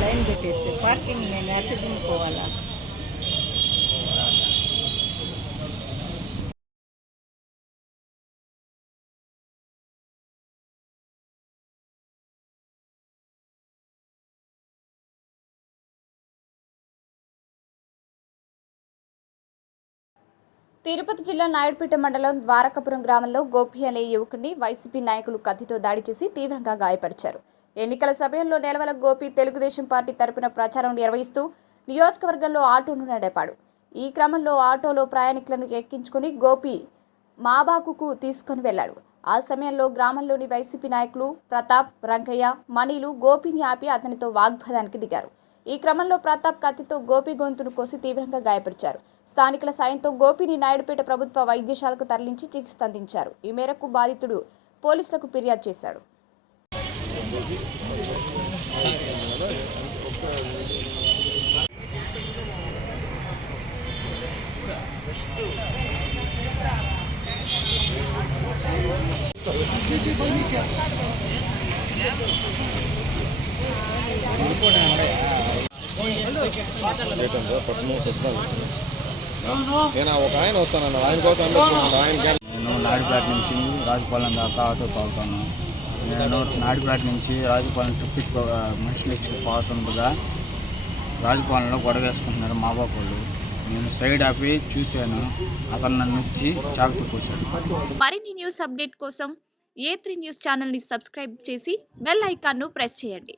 Line పెట్టేస్తే parking నేను అట్లా దింపుకోవాలా? తిరుపతి జిల్లా నాయుడుపేట మండలం ద్వారకాపురం గ్రామంలో గోపి అనే యువకుడిని వైసీపీ నాయకులు కత్తితో దాడి చేసి తీవ్రంగా గాయపరిచారు. ఎన్నికల సమయంలో నెలవల గోపి తెలుగుదేశం పార్టీ తరపున ప్రచారం నిర్వహిస్తూ నియోజకవర్గంలో ఆటోను నడిపాడు. ఈ క్రమంలో ఆటోలో ప్రయాణికులను ఎక్కించుకుని గోపి మాబాకుకు తీసుకుని వెళ్లాడు. ఆ సమయంలో గ్రామంలోని వైసీపీ నాయకులు ప్రతాప్, రంగయ్య, మణిలు గోపిని ఆపి అతనితో వాగ్వాదానికి దిగారు. ఈ క్రమంలో ప్రతాప్ కత్తితో గోపి గొంతును కోసి తీవ్రంగా గాయపరిచారు. స్థానికుల సాయంతో గోపిని నాయుడుపేట ప్రభుత్వ వైద్యశాలకు తరలించి చికిత్స అందించారు. ఈ మేరకు బాధితుడు పోలీసులకు ఫిర్యాదు చేశాడు. నేను ఒక ఆయన వస్తాను ఆయన కోసం నేను నాయుడుపేట నుంచి రాజపాలెం దాకా ఆటో తోలుతాను. నేను నాయుడుపేట నుంచి రాజపాలెం ట్రిప్ మనుషులు ఇచ్చి పోతుండగా రాజపాలెంలో గొడవ వేసుకుంటున్నారు మా బాబోళ్ళు. నేను సైడ్ ఆపి చూశాను, అతను నన్ను వచ్చి చాకుతూ కూర్చాడు. మరిన్ని న్యూస్ అప్డేట్ కోసం A3 న్యూస్ ఛానల్ని సబ్స్క్రైబ్ చేసి బెల్ ఐకాన్ను ప్రెస్ చేయండి.